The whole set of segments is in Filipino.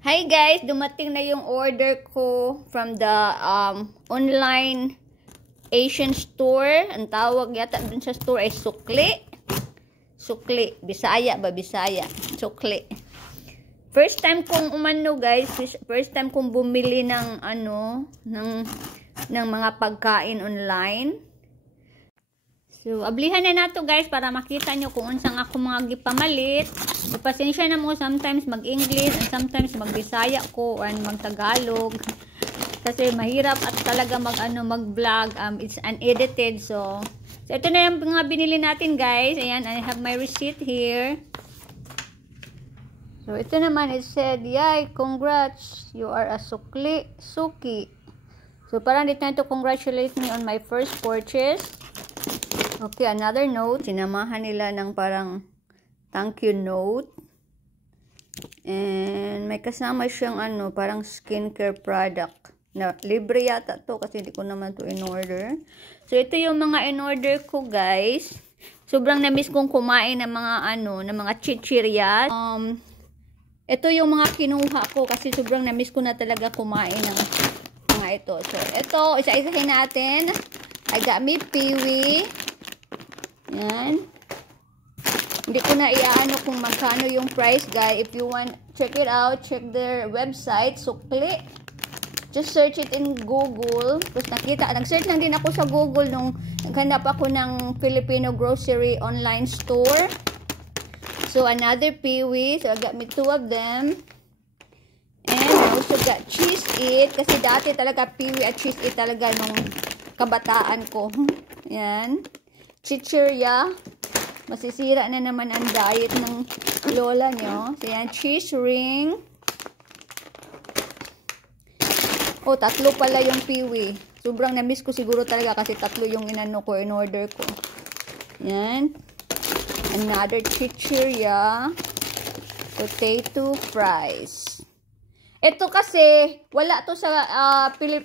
Hi guys, dumating na yung order ko from the online Asian store. Ang tawag yata dun sa store ay sukli. Sukli, Bisaya ba? Bisaya. Sukli. First time kong umano guys, first time kong bumili ng ng mga pagkain online. So, ablihan na nato guys para makita nyo kung unsang ako mga gipamalit. Pasensya na mo sometimes mag-English and sometimes mag-Bisaya ko or mag-Tagalog. Kasi mahirap at talaga mag-vlog. It's unedited. So ito na yung mga binili natin guys. Ayan, I have my receipt here. So ito naman, it said, yay, congrats, you are a suki. So parang dito na ito, congratulate me on my first purchase. Okay, another note. Sinamahan nila ng parang thank you note. And may kasama siyang parang skincare product. Na libre yata to kasi hindi ko naman to in-order. So ito yung mga in-order ko, guys. Sobrang na-miss kong kumain ng mga ng mga chichirya. Ito yung mga kinuha ko kasi sobrang na-miss ko na talaga kumain ng mga ito. So ito, isa-isahin natin. I got me Peewee. Yan. Hindi ko na iaano kung magkano yung price, guys. If you want, check it out. Check their website, Sukli. Just search it in Google. Tapos nag-search lang din ako sa Google nung naghanap ako ng Filipino grocery online store. So, another Peewee. So, I got me 2 of them. And I also got Cheese It. Kasi dati talaga Peewee at Cheese It talaga nung kabataan ko. Yan. Chichirya. Masisira na naman ang diet ng lola nyo. So, yan. Cheese ring. Oh, 3 pala yung Peewee. Sobrang na-miss ko siguro talaga kasi 3 yung in-order ko. Yan. Another chichirya. Potato fries. Ito kasi, wala to sa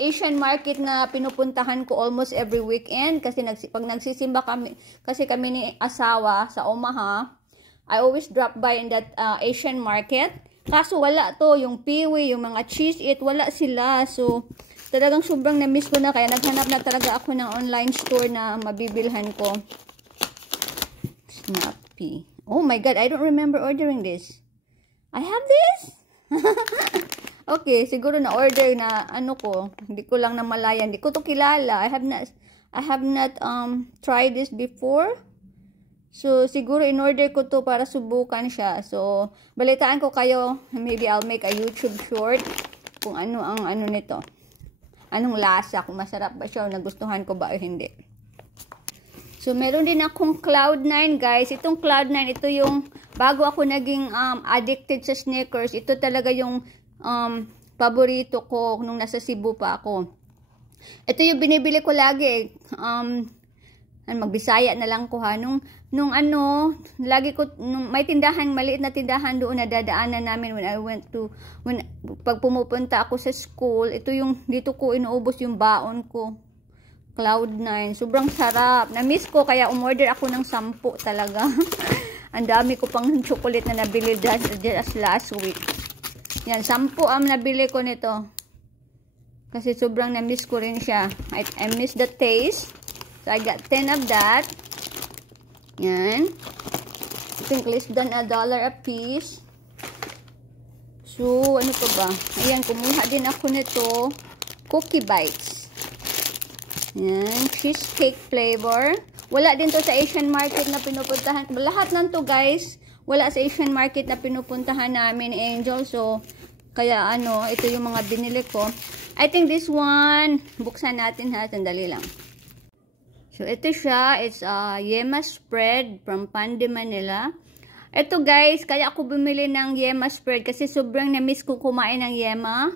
Asian market na pinupuntahan ko almost every weekend. Kasi pag nagsisimba kami, kasi kami ni asawa sa Omaha, I always drop by in that Asian market. Kaso wala to, yung Peewee, yung mga Cheese It, wala sila. So, talagang sobrang na-miss ko na. Kaya naghanap na talaga ako ng online store na mabibilhan ko. Snappy. Oh my God, I don't remember ordering this. I have this? Okay, siguro na order na ko, hindi ko lang namalayan, hindi ko to kilala. I have not tried this before. So siguro in order ko to para subukan siya. So balitaan ko kayo, maybe I'll make a YouTube short kung ano ang nito. Anong lasa, kung masarap ba siya o nagustuhan ko ba o hindi. So meron din akong Cloud9 guys. Itong Cloud9, ito yung bago ako naging addicted sa Snickers, ito talaga yung paborito ko nung nasa Cebu pa ako. Ito yung binibili ko lagi. Magbisaya na lang ko ha. Nung lagi ko, may tindahan, maliit na tindahan doon na dadaanan namin pag pumupunta ako sa school, ito yung, dito ko inuubos yung baon ko. Cloud9. Sobrang sarap. Na-miss ko, kaya umorder ako ng 10 talaga. Ang dami ko pang chocolate na nabili just last week. Yan, 10 ang nabili ko nito. Kasi sobrang na-miss ko rin siya. I miss the taste. So, I got 10 of that. Yan. I think less than $1 a piece. So, ano pa ba? Ayan, kumuha din ako nito. Cookie Bites. Yan, cheesecake flavor. Wala din to sa Asian market na pinupuntahan. Lahat lang to guys. Wala sa Asian market na pinupuntahan namin, Angel. So, kaya ito yung mga binili ko. I think this one, buksan natin ha. Sandali lang. So, ito siya. It's Yema spread from Pande Manila. Ito guys, kaya ako bumili ng Yema spread kasi sobrang na-miss ko kumain ng Yema.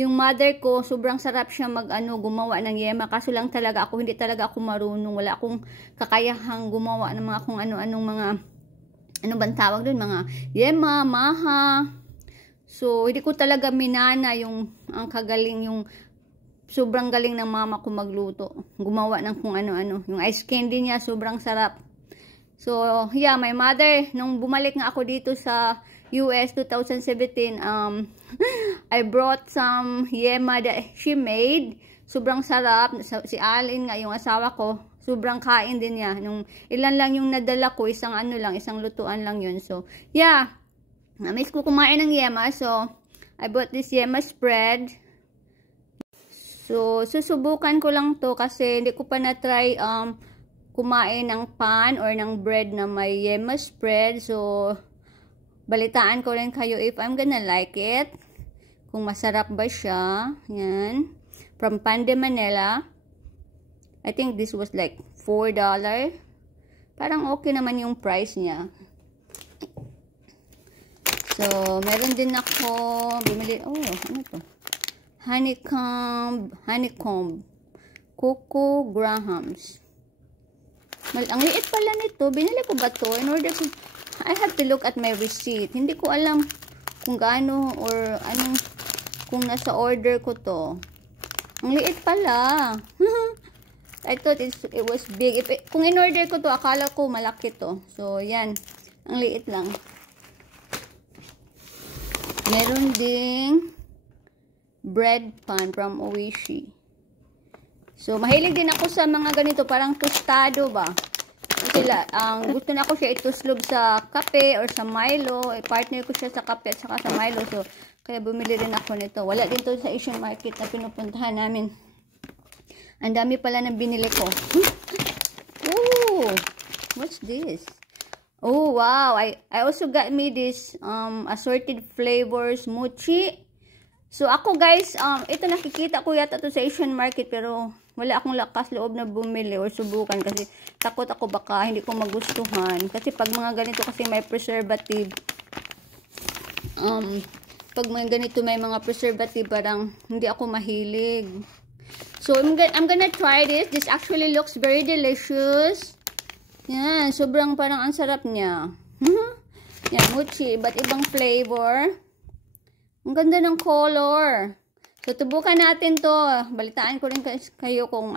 Yung mother ko, sobrang sarap siya gumawa ng yema. Kaso lang talaga ako, hindi talaga ako marunong. Wala akong kakayahang gumawa ng mga kung ano-anong mga, ano bang tawag doon? Mga yema, maha. So, hindi ko talaga minana ang kagaling, yung sobrang galing ng mama ko magluto. Gumawa ng kung ano-ano. Yung ice candy niya, sobrang sarap. So, yeah, my mother, nung bumalik nga ako dito sa US 2017, I brought some yema that she made. Sobrang sarap. Si Alin nga, yung asawa ko, sobrang kain din niya. Nung ilan lang yung nadala ko, isang lutuan lang yun. So, yeah. Na-miss ko kumain ng yema. So, I bought this yema spread. So, susubukan ko lang to kasi hindi ko pa na-try kumain ng pan or ng bread na may yema spread. So, balitaan ko rin kayo if I'm gonna like it. Kung masarap ba siya. Yan. From Pan de Manila. I think this was like $4. Parang okay naman yung price niya. So, meron din ako bumili. Oh, ano to? Honeycomb. Coco Grahams. Ang liit pala nito. Binili ko ba to? In order ko, I have to look at my receipt. Hindi ko alam kung gaano or anong, kung nasa order ko to. Ang liit pala. I thought it was big. Kung in order ko to, akala ko malaki to. So, yan. Ang liit lang. Meron ding bread pan from Oishi. So, mahilig din ako sa mga ganito, parang tostado ba? Sila, gusto na ako siya ituslob sa kape or sa Milo. I-partner ko siya sa kape at saka sa Milo. So, kaya bumili rin ako nito. Wala din to sa Asian market na pinupuntahan namin. Ang dami pala ng binili ko. Oh, what's this? Oh, wow. I also got me this assorted flavors mochi. So, ako guys, ito nakikita ko yata to sa Asian market pero wala akong lakas loob na bumili or subukan kasi takot ako baka hindi ko magustuhan. Kasi pag mga ganito kasi may preservative, pag mga ganito may mga preservative, parang hindi ako mahilig. So, I'm gonna try this. This actually looks very delicious. Yan, sobrang parang ang sarap niya. Yan, mochi, iba't ibang flavor. Ang ganda ng color. So, tubukan natin to. Balitaan ko rin kayo kung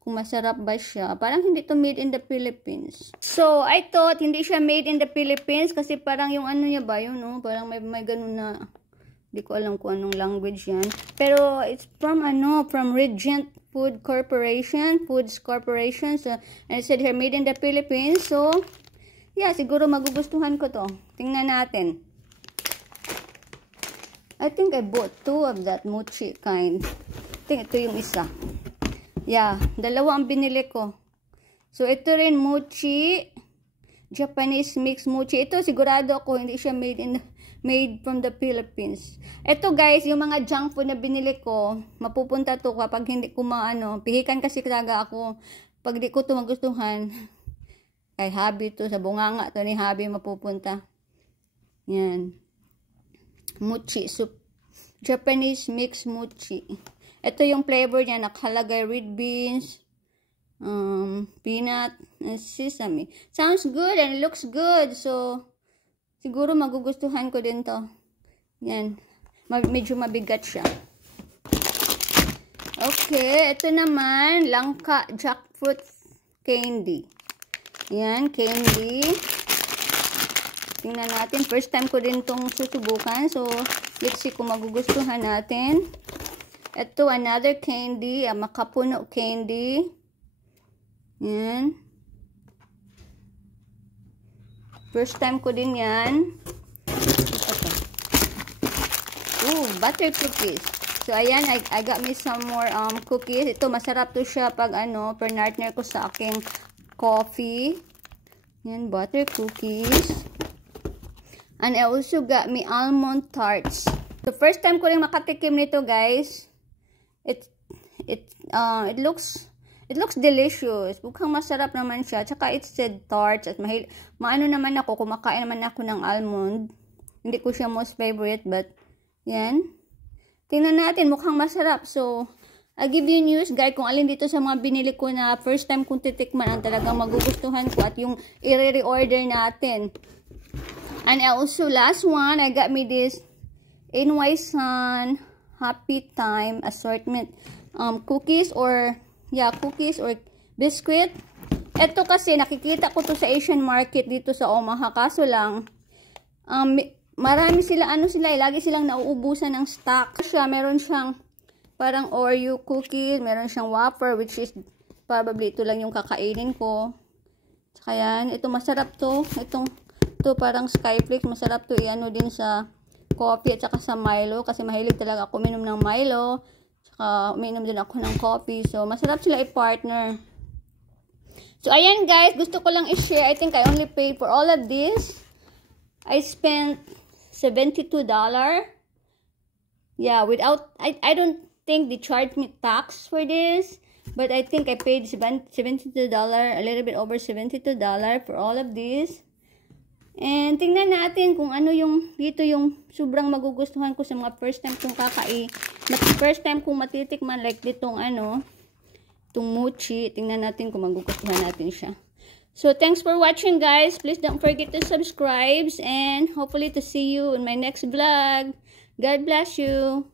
kung masarap ba siya. Parang hindi to made in the Philippines. So, I thought hindi siya made in the Philippines kasi parang yung niya ba yun, no? Parang may ganun na, hindi ko alam kung anong language yan. Pero, it's from from Regent Foods Corporation. So, and it said here, made in the Philippines. So, yeah, siguro magugustuhan ko to. Tingnan natin. I think I bought 2 of that mochi kind. I think ito yung isa. Yeah, dalawa ang binili ko. So, ito rin mochi. Japanese mixed mochi. Ito sigurado ako hindi siya made from the Philippines. Ito guys, yung mga junk food na binili ko, mapupunta to kapag hindi ko pihikan kasi talaga ako. Pag di ko to magustuhan, kay Habi to, sa bunganga to ni Habi mapupunta. Yan. Mochi soup. Japanese mixed mochi. Ito yung flavor niya. Nakalagay red beans, peanut, and sesame. Sounds good and looks good. So, siguro magugustuhan ko din to. Yan. Medyo mabigat siya. Okay. Ito naman. Langka jackfruit candy. Yan. Candy. Tingnan natin. First time ko din itong susubukan. So, let's see kung magugustuhan natin. Ito, another candy. Makapuno candy. Yan. First time ko din yan. Ito. Ooh, butter cookies. So, ayan. I got me some more cookies. Ito, masarap to siya pag partner ko sa aking coffee. Yan, butter cookies. And I also got me almond tarts. So first time ko rin makatikim nito, guys. It looks delicious. Mukhang masarap naman siya. Tsaka it said tarts at maano naman ako, kumakain naman ako ng almond. Hindi ko siya most favorite, but yan. Tingnan natin, mukhang masarap. So I'll give you news, guys, kung alin dito sa mga binili ko na first time kong titikman ang talagang magugustuhan ko at yung i-re-order natin. And also, last one, I got me this NY Sun Happy Time assortment cookies or biscuit. Ito kasi, nakikita ko to sa Asian market dito sa Omaha. Kaso lang, marami sila, lagi silang nauubusan ng stock. Meron siyang parang Oreo cookie, meron siyang wafer, which is probably ito lang yung kakainin ko. Tsaka yan, ito masarap to. Ito parang Skyflakes, masarap to i-ano din sa coffee at saka sa Milo. Kasi mahilig talaga ako uminom ng Milo. Tsaka uminom din ako ng coffee. So, masarap sila i-partner. So, ayan guys, gusto ko lang i-share. I think I only paid for all of this. I spent $72. Yeah, without, I don't think they charged me tax for this. But I think I paid $72, a little bit over $72 for all of this. And tingnan natin kung ano yung dito yung sobrang magugustuhan ko sa mga first time kong first time kong matitikman like ditong itong mochi. Tingnan natin kung magugustuhan natin siya. So thanks for watching guys. Please don't forget to subscribe and hopefully to see you in my next vlog. God bless you.